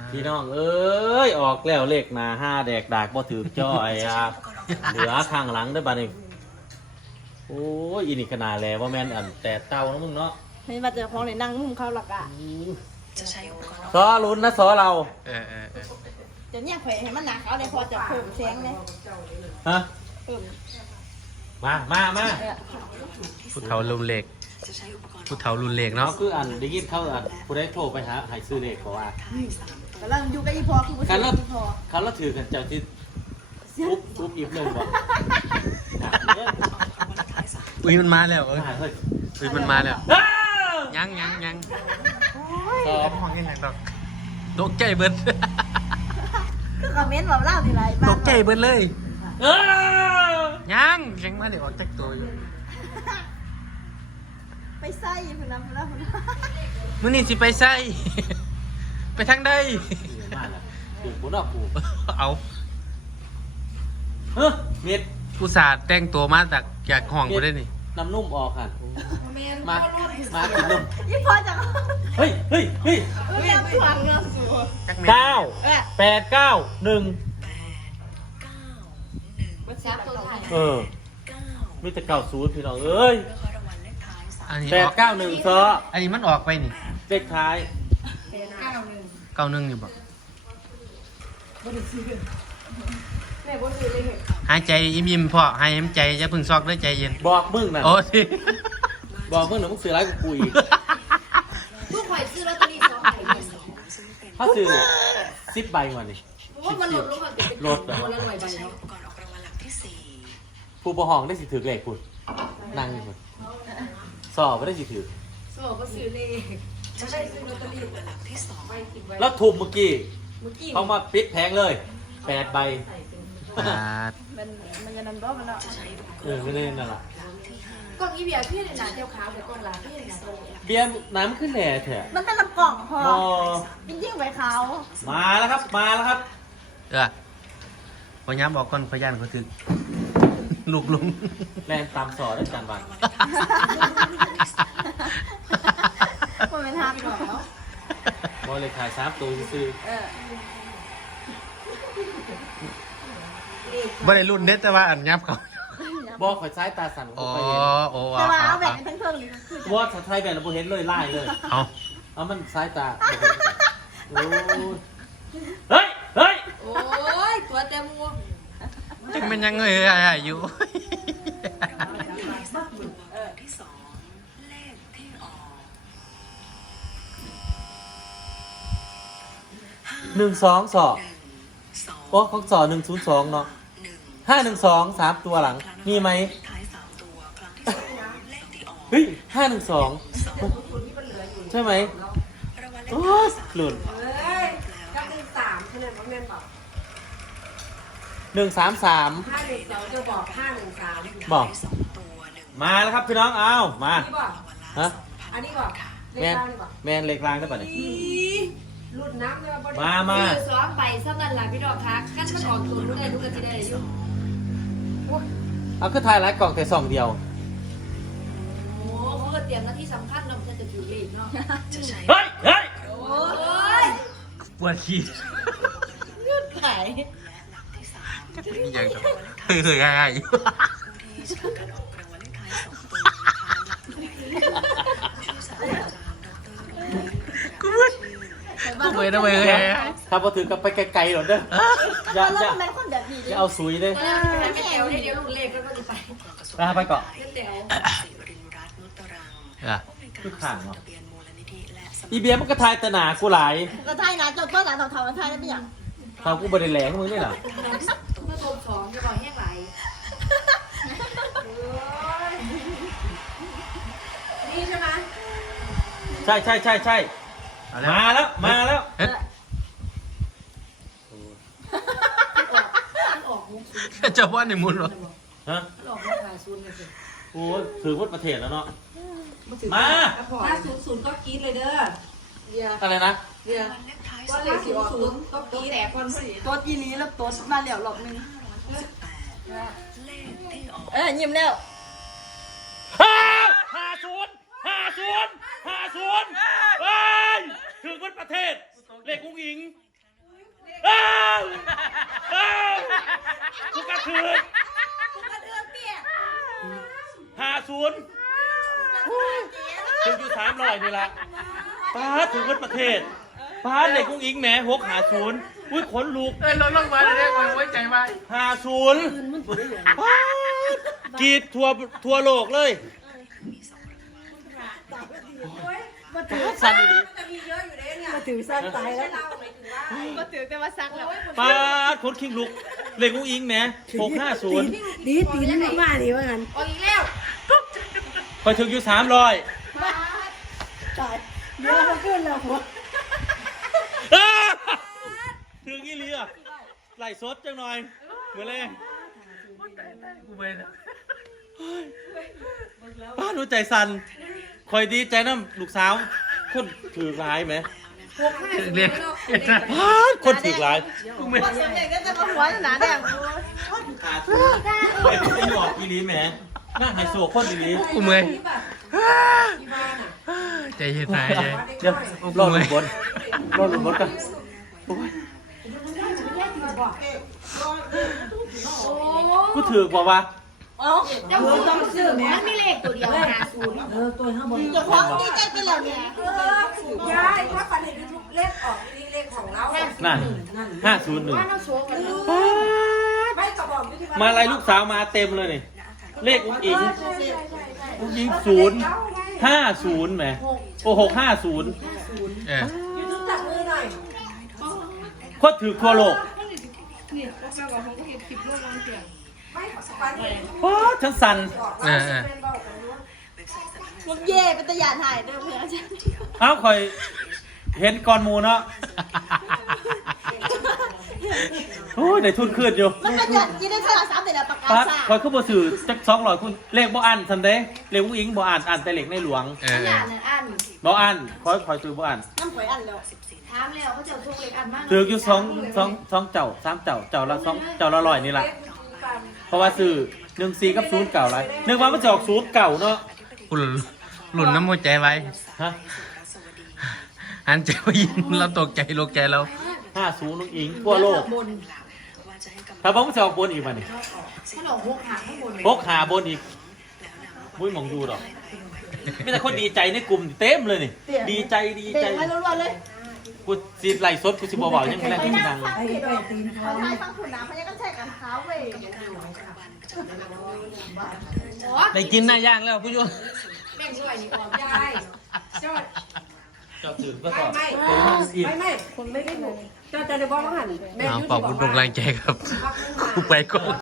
พี่น้องเอ้ยออกแล้วเลขหน้า5แดกดากบ่ถือจ้อยครับเหลือข้างหลังได้บัดนี้โอ้ยอินี่ขนาดแล้วว่าแม่นอันแต่เต้านะมึงเนาะให้มาเจอของในนั่งมุมเขาหลักอ่ะซอลุ้นนะซอเราเดี๋ยวเนี่ยข่อยให้มันหนักเอาเลยพอจะเพิ่มแสงเลยฮะเพิ่มมาผู้เฒ่ารุ่นเล็กผู้เฒ่ารุ่นเล็กเนาะเขาคืออันได้ยินเขาอันผู้ใดโทรไปหาให้ซื้อเลขบอกว่ากำลังอยู่กับอีพอคือผู้ชายอีพอเขาละถือกันเจ้าที่อุ๊บอีฟเลยบอกอุ้ยมันมาแล้วเฮ้ยอุ้ยมันมาแล้วยังสอบห้องยังไงดอกตกใจเบิดคือคอมเมนต์แบบเล่าทีไรตกใจเบิดเลยเออยังมาเดี๋ยวออกจากตัวอยู่ไปใส่อยู่น้ำแล้วมื้อนี้สิไปใส่ ไปทางใดมาแล้วถูกบุญออกกูเอาเฮ้ยเม็ดผู้สาห์แต่งตัวมาจากห้องกูได้นี่น้ำนุ่มออกค่ะมากินนมอีพอจะเฮ้ยเรียกพลังเนาะสูจักแม่ 9 8 9 1มีแต่90พี่น้องเอ้ยอันนี้ 891ซออันนี้มันออกไปนี่เลขท้าย 91นี่บอกหายใจอิ่มๆพ่อหายใจจะพึ่งซอกด้วยใจเย็นบอกมึงน่ะโอ้สิบอกมึงน่ะมึงซื้อร้ายกูปุยผู้ข่อยซื้อลอตเตอรี่2 ใบถ้าซื้อ10ใบกว่านี่เพราะว่ามันลดลงมาเป็นลดแบบคนละ100 ใบเนาะผู้ปกครองได้สิถือเลขคุณนั่งอยู่คุณสอบไม่ได้สิถือสอบก็ซื้อเลขจะได้ซื้อลอตเตอรี่ใบ10 ใบแล้วถูกเมื่อกี้เมื่อกี้เขามาปิดแพงเลย8ใบมันจะนำรอบมันเนาะไม่ได้นั่นแหละกล่องอีเบียพี่เนี่ยนะเจ้าขาวแต่กล่องลาพี่เนี่ยนะเบียร์น้ำขึ้นแหน่เถอะมันเป็นลำกล่องพอมอยิ่งๆไว้เขามาแล้วครับมาแล้วครับพอย้ำบอกก่อนพยานเขาถึงลูกลุงแรงตามสอได้จานวันมันเป็นทางก่อนเนาะบอลเลยขาย3ตัวซื้อบ่ได้รุ่นเด็ดแต่ว่าอันยับเขาบอกข่อยซ้ายตาสั่นอ๋อข่อยเห็นโอ้แต่ว่าเอาแบ่งเป็นทั้งๆเลยคือวอดไทยแบบเราเห็นเลยไล่เลยเอาเอามันซ้ายตาโอ้เฮ้ยโอ้ยตัวเต็มวัวจังเป็นยังไงอยู่ 1 2สอโอ้ของสอ102เนาะ512 3ตัวหลังมีไหมเฮ้ย512ใช่ไหมโอ้หลุดกับ13คะแนนบ่แม่นบ่ 133 512จะบอก513 บอกมาแล้วครับพี่น้องเอามานี่บ่ฮะอันนี้บ่เลแมขนเก้านี่บ่แมนเล็กลางได้ป่ะเนี่ยรุ่นน้ำเลยบ่มาซื้อ2ใบซ้ำนั่นล่ะพี่ดอกคะคันมันออกตัวรู้ได้รู้ก็สิได้อยู่เอาคือถ่ายไลฟ์กล่องแต่ซองเดียวโอ้เขาก็เตรียมหน้าที่สำคัญเนาะจะถือเลขเนาะเฮ้ยโอ้ยปวดขี้เลือดไหลยังเคยง่ายอยู่กูเว้ยนะเว้ยถ้าพอถือกลับไปไกลๆหรอเด้ออย่าแล้วทำไมคนแบบนี้อย่าเอาซุยเด้อแถวเดี๋ยวลูกเลขก็จะไปไปเกาะแถวคือข่างเนาะอีเบียมันก็ทายตะหนากูหลายก็ไทยนะจดก็หลานเท่าๆไทยได้เป็นอย่างเขากูบริแหลงมึงนี่หรอเมื่อโกง2จะบอกแห้งไหลนี่ใช่ไหมใช่มาแล้วออกมุกจะว่าในมุนหรอฮะออกมุกหาซูนเลยสิโอ้ถือวัดประเทศแล้วเนาะมาถ้า00ก็กรี๊ดเลยเด้อเดี๋ยวอะไรนะเดี๋ยวว่าเลข00ก็กรี๊ดแต่คนพอดีตัวอีนี้แล้วตัวมาแล้วรอบนึงยิ้มแล้ว 50เฮ้ยถือวัดประเทศเลขกุ้งอิงอ้าวกูกระถือ50ถึงอยู่300นี่ละป้าถึงกันประเทศป้าเด็กกุ้งอิงแหม650อุ้ยขนลุกลดลงมาเลยคนไว้ใจไว้ 50ป้ากรีดทั่วโลกเลยสั่นดีมาถือสั้นตายแล้วมาถือแต่ว่าซักแล้วป้าคนคิงลุกเด็กกุ้งอิงแหม650 ดีตีนมากเลยว่างั้นออกอีกแล้วคอยถึงอยู่300 ตายเดี๋ยวเราขึ้นแล้วหัวถึงอีเลียไหลสดจังหน่อยเหมือนเลยกูไปนะป้าหนูใจสั่นคอยดีใจน้ำลูกสาวคนถือร้ายไหมเรียกป้าคนถือร้ายกูไม่ส่วนใหญ่ก็จะมาหัวหนาแดงไปไม่หลอกอีลีแหมน่าไฮโซคนอีลีกูเมื่อยใจเย็นใจเย็นเดี๋ยวรอดบนกันกูถือกว่าวะเจ้าคุณต้องซื้อมันมีเลขตัวเดียว50 ตัวข้างบนเจ้าของดีใจไปแล้วเนี่ยยายถ้าฝันเห็นทุกเลขออกนี่เลขของเรานั่น501 ว่าเราโชว์กันไม่กระบอกอยู่ที่มาอะไรลูกสาวมาเต็มเลยนี่เลขอุ้งอิงอุ้งอิง050แหมโอ้650 ยูทูบจับมือหน่อยคนถือทั่วโลกนี่ก็แปลว่าเขาก็เก็บ10โลกเสียงไม่ฝันเห็นป้าฉันสั่นพวกเย่เป็นตะยานหายเด้อเพื่อนฉันเอ้าคอยเห็นก่อนหมูเนาะโอ้ยได้ทุนขึ้นอยู่มันเป็นอย่างที่ได้ฉลาดซ้ำแต่ละประกาศปั๊บซ่าคอยขึ้นบ่สื่อจัก200คุณเลขบ่อ่านทันเด้เลขอุ้งอิงบ่อ่านแต่เลขในหลวงอ่านอันบ่อ่านคอยซื้อบ่อ่านน้ำข่อยอันแล้วถามแล้วเขาจะทุกเลขอันมากถืออยู่2เจ้า3เจ้าเจ้าละ2เจ้าละ100นี่ล่ะเพราะว่าซื้อ14กับ0เก่าหลายนึกว่ามันจะออก0เก่าเนาะกูหลุนน้ำหัวใจไว้ฮะหันใจว่ายินเราตกใจโลกใจเรา 50อุ้งอิงทั่วโลกบนถ้าบ่มันจะออกบนอีกบัดนี้เขาหลอกหกหางข้างบนพกหาบนอีกมุ้ยมองดูดอกไม่แต่คนดีใจในกลุ่มเต็มเลยนี่ดีใจเตะให้รัวๆเลยกูสิไหลสดกูสิบ่เบาๆยังแรงที่มีดังไอ้ไก่ตีนเขาใช้ฟังขุนน้ำเขายังก็ใช้กันเท้าเว้ยได้กินหน้าย่างแล้วผู้ชมแม่งด้วยนี่ของยายจอดเจ้าถือก็ต่อไม่คนไม่ได้หนูเจ้าจะได้บอกว่าหันแม่ขอบคุณทุกกำลังใจครับกูไปก่อน